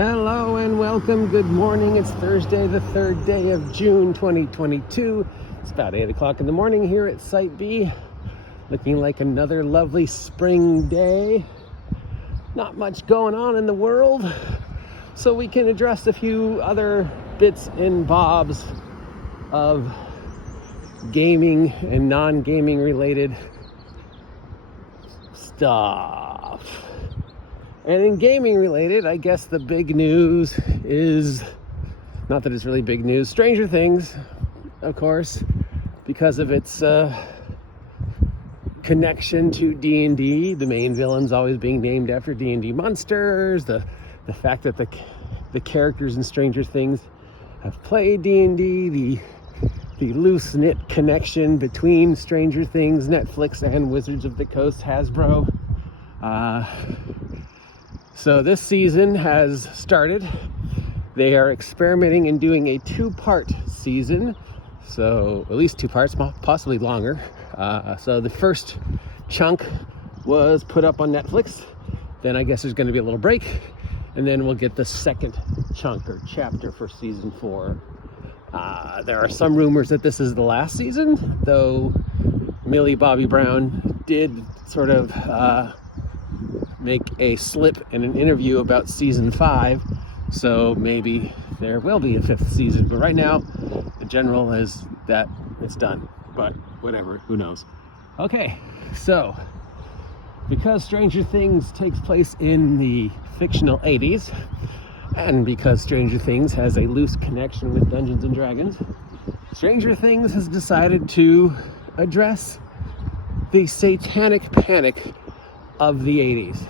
Hello and welcome. Good morning. It's Thursday, the 3rd day of June 2022. It's about 8 o'clock in the morning here at Site B. Looking like another lovely spring day. Not much going on in the world, so we can address a few other bits and bobs of gaming and non-gaming related stuff. And in gaming related, I guess the big news is, not that it's really big news, Stranger Things, of course, because of its connection to D&D, the main villains always being named after D&D monsters, the fact that the characters in Stranger Things have played D&D, the loose-knit connection between Stranger Things, Netflix, and Wizards of the Coast, Hasbro. So this season has started. They are experimenting in doing a 2-part season. So at least 2 parts, possibly longer. So the first chunk was put up on Netflix. Then I guess there's going to be a little break. And then we'll get the second chunk or chapter for season 4. There are some rumors that this is the last season, though Millie Bobby Brown did sort of make a slip in an interview about season 5, so maybe there will be a 5th season, but right now the general is that it's done, but whatever, who knows. Okay, so because Stranger Things takes place in the fictional 80s, and because Stranger Things has a loose connection with Dungeons and Dragons, Stranger Things has decided to address the satanic panic of the 80s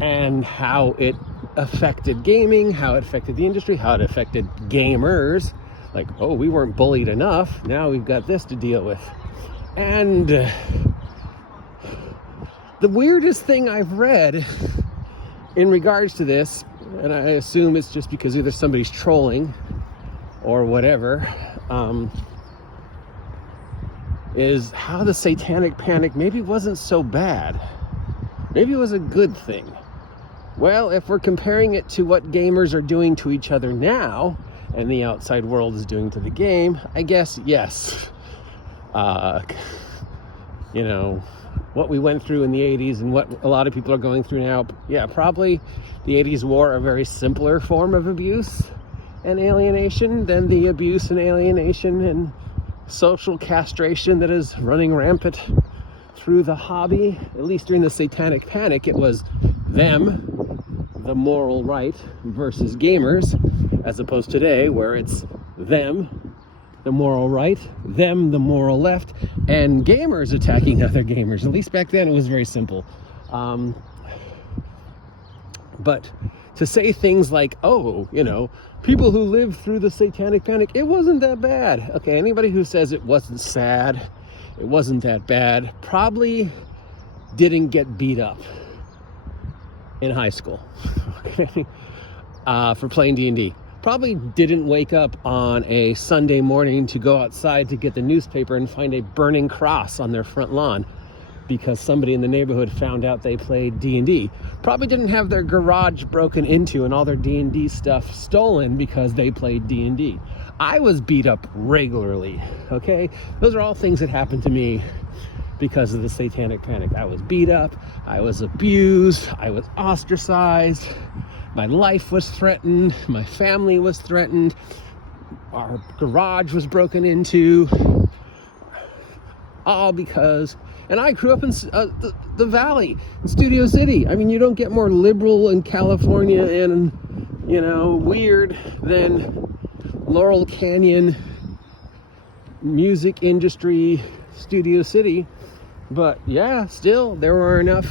and how it affected gaming, how it affected the industry, how it affected gamers. Like, oh, we weren't bullied enough, now we've got this to deal with. And the weirdest thing I've read in regards to this, and I assume it's just because either somebody's trolling or whatever, is how the satanic panic maybe wasn't so bad. Maybe it was a good thing. Well, if we're comparing it to what gamers are doing to each other now, and the outside world is doing to the game, I guess, yes. You know, what we went through in the 80s and what a lot of people are going through now, yeah, probably the 80s wore a very simpler form of abuse and alienation than the abuse and alienation and social castration that is running rampant through the hobby. At least during the satanic panic, it was them, the moral right, versus gamers, as opposed to today where it's them, the moral right, them, the moral left, and gamers attacking other gamers. At least back then it was very simple. But to say things like, oh, you know, people who lived through the satanic panic, it wasn't that bad. Okay, anybody who says it wasn't sad, it wasn't that bad, probably didn't get beat up in high school, okay, for playing D&D. Probably didn't wake up on a Sunday morning to go outside to get the newspaper and find a burning cross on their front lawn because somebody in the neighborhood found out they played D&D. Probably didn't have their garage broken into and all their D&D stuff stolen because they played D&D. I was beat up regularly, okay? Those are all things that happened to me because of the satanic panic. I was beat up, I was abused, I was ostracized, my life was threatened, my family was threatened, our garage was broken into, all because, and I grew up in the Valley, Studio City. I mean, you don't get more liberal in California and, you know, weird than Laurel Canyon, music industry, Studio City. But yeah, still, there were enough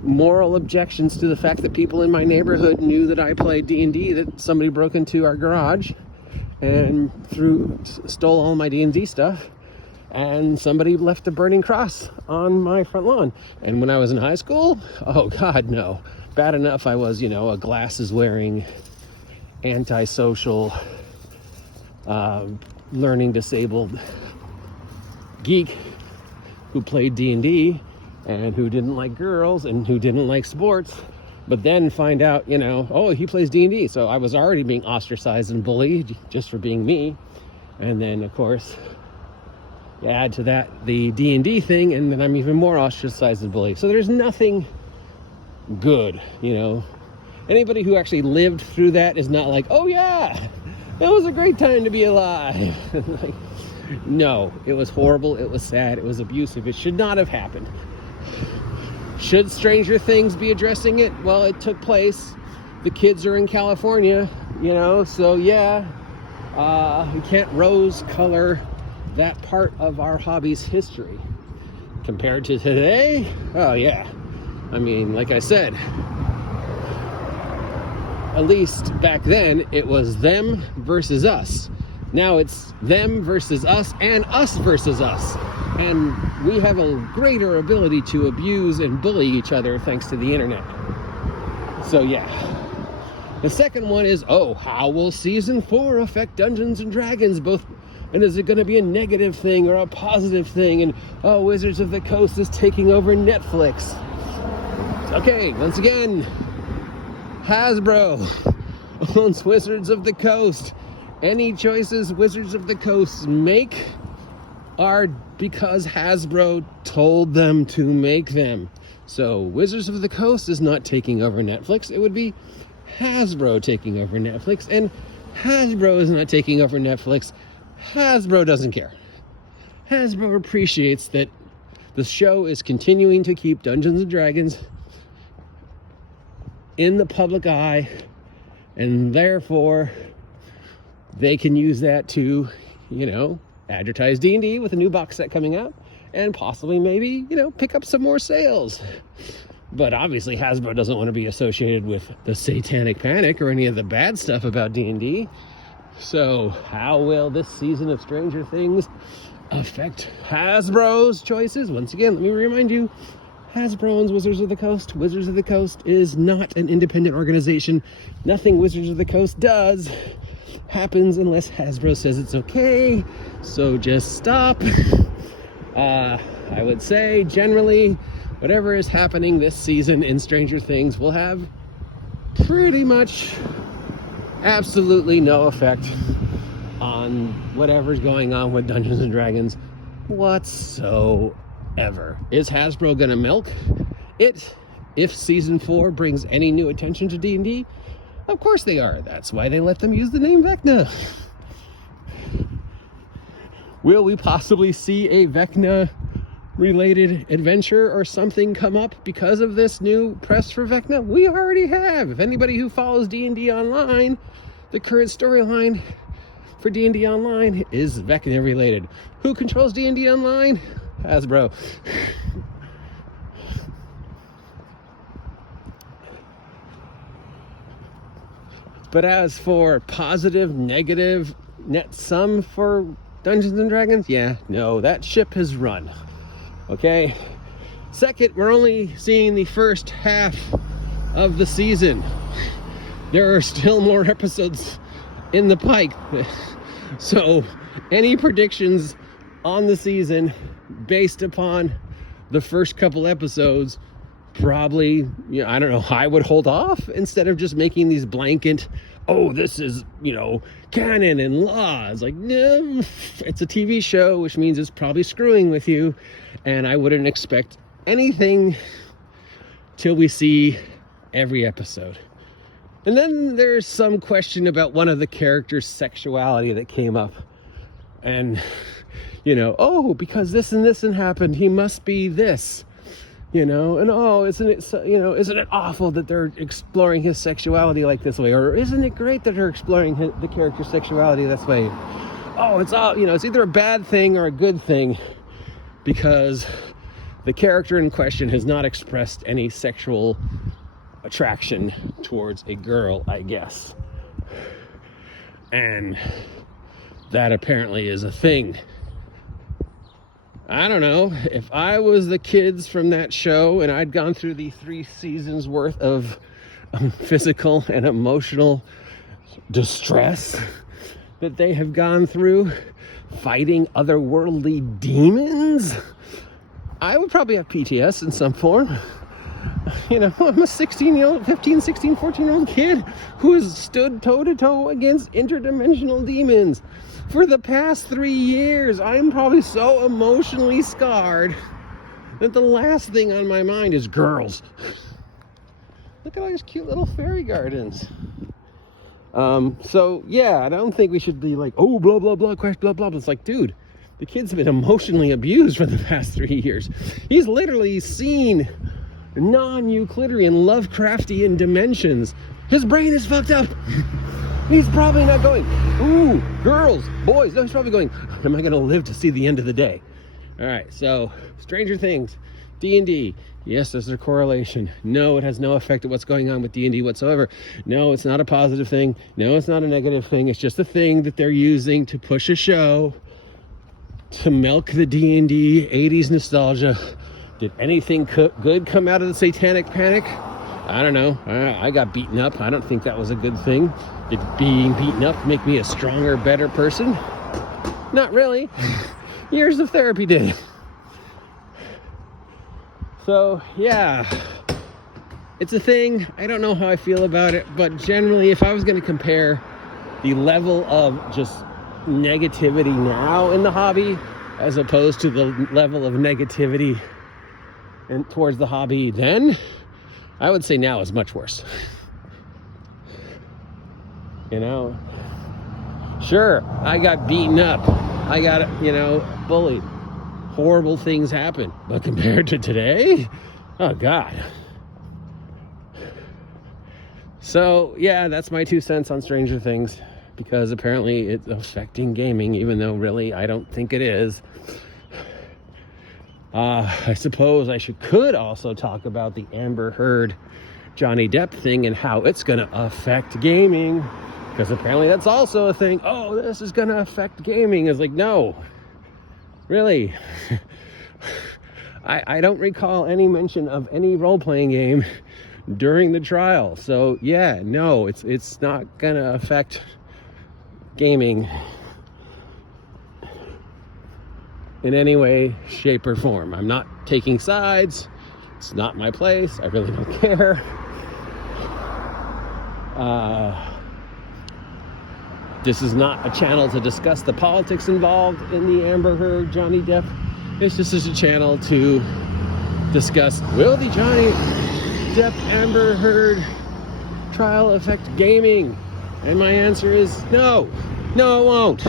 moral objections to the fact that people in my neighborhood knew that I played D&D that somebody broke into our garage and stole all my D&D stuff. And somebody left a burning cross on my front lawn. And when I was in high school, oh God, no. Bad enough I was, you know, a glasses-wearing, antisocial, learning disabled geek who played D&D and who didn't like girls and who didn't like sports but then find out, oh, he plays D&D. So I was already being ostracized and bullied just for being me. And then, of course, you add to that the D&D thing, and then I'm even more ostracized and bullied. So there's nothing good, Anybody who actually lived through that is not like, oh yeah, that was a great time to be alive. Like, no, it was horrible. It was sad. It was abusive. It should not have happened. Should Stranger Things be addressing it? Well, it took place. The kids are in California, so yeah, you can't rose color that part of our hobby's history. Compared to today, oh yeah. I mean, like I said, at least back then, it was them versus us. Now it's them versus us and us versus us. And we have a greater ability to abuse and bully each other thanks to the internet. So yeah. The second one is, how will season 4 affect Dungeons and Dragons? And is it going to be a negative thing or a positive thing? And, Wizards of the Coast is taking over Netflix. Okay, once again, Hasbro owns Wizards of the Coast. Any choices Wizards of the Coast make are because Hasbro told them to make them. So Wizards of the Coast is not taking over Netflix. It would be Hasbro taking over Netflix, and Hasbro is not taking over Netflix. Hasbro doesn't care. Hasbro appreciates that the show is continuing to keep Dungeons and Dragons in the public eye, and therefore they can use that to, advertise D&D with a new box set coming out, and possibly maybe, pick up some more sales. But obviously Hasbro doesn't want to be associated with the satanic panic or any of the bad stuff about D&D. So how will this season of Stranger Things affect Hasbro's choices? Once again, let me remind you, Hasbro owns Wizards of the Coast. Wizards of the Coast is not an independent organization. Nothing Wizards of the Coast does happens unless Hasbro says it's okay. So just stop. I would say generally, whatever is happening this season in Stranger Things will have pretty much absolutely no effect on whatever's going on with Dungeons and Dragons whatsoever. Is Hasbro gonna milk it if season 4 brings any new attention to D&D? Of course they are. That's why they let them use the name Vecna. Will we possibly see a Vecna related adventure or something come up because of this new press for Vecna? We already have. If anybody who follows D&D online, the current storyline for D&D online is Vecna related. Who controls D&D online? Hasbro. But as for positive, negative, net sum for Dungeons and Dragons, that ship has run. Okay? Second, we're only seeing the first half of the season. There are still more episodes in the pike. So, any predictions on the season based upon the first couple episodes, probably, I don't know, I would hold off instead of just making these blanket, this is, canon and law. It's like, no, it's a TV show, which means it's probably screwing with you, and I wouldn't expect anything till we see every episode. And then there's some question about one of the characters' sexuality that came up. And, because this and this happened, he must be this. And isn't it awful that they're exploring his sexuality like this way? Or isn't it great that they're exploring the character's sexuality this way? It's all, it's either a bad thing or a good thing because the character in question has not expressed any sexual attraction towards a girl, I guess. And that apparently is a thing. I don't know. If I was the kids from that show and I'd gone through the 3 seasons worth of physical and emotional distress that they have gone through fighting otherworldly demons, I would probably have PTS in some form. You know, I'm a 16-year-old, 15, 16, 14-year-old kid who has stood toe-to-toe against interdimensional demons for the past 3 years. I'm probably so emotionally scarred that the last thing on my mind is girls. Look at all these cute little fairy gardens. So, yeah, I don't think we should be like, oh, blah, blah, blah, crash, blah, blah. It's like, dude, the kid's been emotionally abused for the past 3 years. He's literally seen non-Euclidean, Lovecraftian dimensions. His brain is fucked up. He's probably not going, ooh, girls, boys. No, he's probably going, am I going to live to see the end of the day? All right, so Stranger Things, D&D. Yes, there's a correlation. No, it has no effect of what's going on with D&D whatsoever. No, it's not a positive thing. No, it's not a negative thing. It's just a thing that they're using to push a show, to milk the D&D 80s nostalgia. Did anything good come out of the satanic panic? I don't know. I got beaten up. I don't think that was a good thing. Did being beaten up make me a stronger, better person? Not really. Years of therapy did. So, yeah. It's a thing. I don't know how I feel about it, but generally, if I was going to compare the level of just negativity now in the hobby as opposed to the level of negativity and towards the hobby then, I would say now is much worse. You know, sure, I got beaten up, I got, bullied, horrible things happen, but compared to today, oh God. So yeah, that's my 2 cents on Stranger Things, because apparently it's affecting gaming, even though really I don't think it is. I suppose I could also talk about the Amber Heard Johnny Depp thing and how it's going to affect gaming, because apparently that's also a thing. Oh, this is going to affect gaming. It's like, no, really. I don't recall any mention of any role-playing game during the trial. So yeah, no, it's not going to affect gaming in any way, shape, or form. I'm not taking sides. It's not my place. I really don't care. This is not a channel to discuss the politics involved in the Amber Heard Johnny Depp. This is a channel to discuss, will the Johnny Depp Amber Heard trial affect gaming? And my answer is no. No, it won't.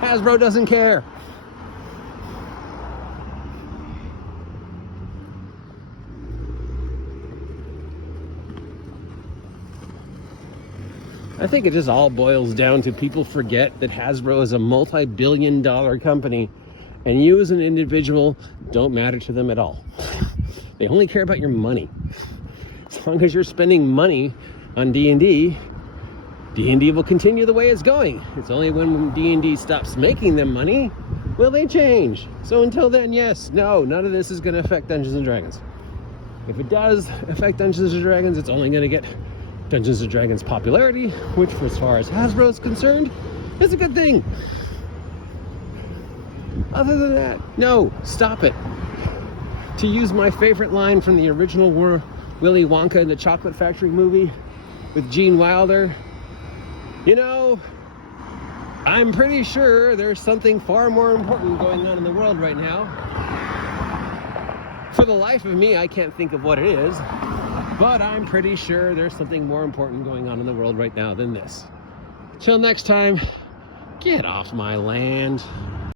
Hasbro doesn't care. I think it just all boils down to people forget that Hasbro is a multi-billion-dollar company, and you as an individual don't matter to them at all. They only care about your money. As long as you're spending money on D&D, D&D will continue the way it's going. It's only when D&D stops making them money will they change. So until then, yes, no, none of this is going to affect Dungeons & Dragons. If it does affect Dungeons & Dragons, it's only going to get Dungeons & Dragons popularity, which, as far as Hasbro is concerned, is a good thing. Other than that, no, stop it. To use my favorite line from the original Willy Wonka and the Chocolate Factory movie with Gene Wilder, I'm pretty sure there's something far more important going on in the world right now. For the life of me, I can't think of what it is, but I'm pretty sure there's something more important going on in the world right now than this. Till next time, get off my land.